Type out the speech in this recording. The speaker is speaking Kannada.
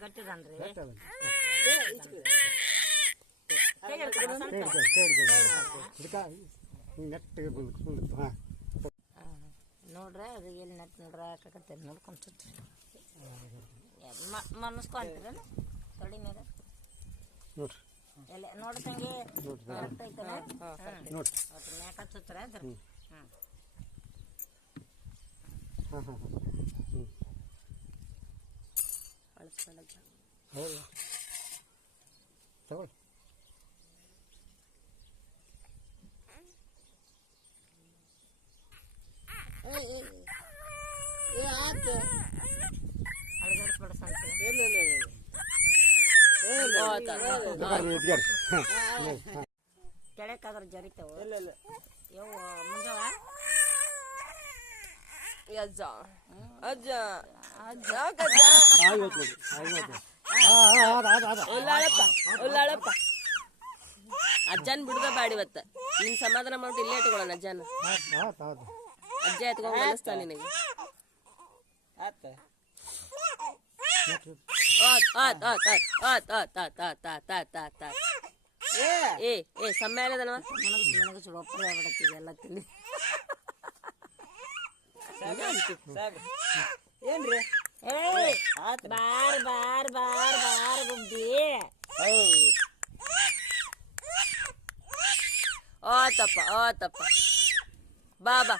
ಗಟ್ಟಿ ನೆಟ್ ನೋಡ್ರಿ ಅದು ಎಲ್ಲಿ ನೆಟ್ ನೋಡ್ರಿ ಹಾಕತ್ತೆ ನೋಡ್ಕೊಂತ ಮನಸ್ಕೊಂತೀರ ತೊಡಿ ಎಲ್ಲ ನೋಡ್ತಂಗೆ ನೋಡ್ರಿ ಹ್ಮ್. ಹ್ಮ್. ಹ್ಮ್. ಹ್ಮ್ ಹ್ಮ್ talaga. Oo. Tawal. Ay, ay. Ya, ate. Algar para sa akin. No, no, no. ಕೆಳಕ್ಕಾದ್ರ ಜರಿತಾವ ಇಲ್ಲ ಇಲ್ಲ ಯವ್ವ ಮುಂಜಾವ aja aja ಅಜ್ಜನ್ ಬಿಡದ ಬ್ಯಾಡಿ ಇವತ್ತ ನಿನ್ ಸಮಾಧಾನ ಮಾಡ್ಬಿಟ್ಟು ಇಲ್ಲೇ ಇಟ್ಕೊಳ್ಳೋಣ ಅಜ್ಜನ ಅಜ್ಜ ಎತ್ಕೊಂಡ್ ಕಳಿಸ್ತಾನ ನಿನಗೆ ಏ ಏ ಮನಗ ನನಗೆ ಸುಡಪ್ಪ ಎಲ್ಲ ತಿಳಿ ಏನ್ರಿ? ಬಾರ್ ಬಾರ್ ಬಾರ್ ಬಾರ್ ಗುಬ್ಬಿ ಆತಪ್ಪ ಆತಪ್ಪ. ಬಾಬಾ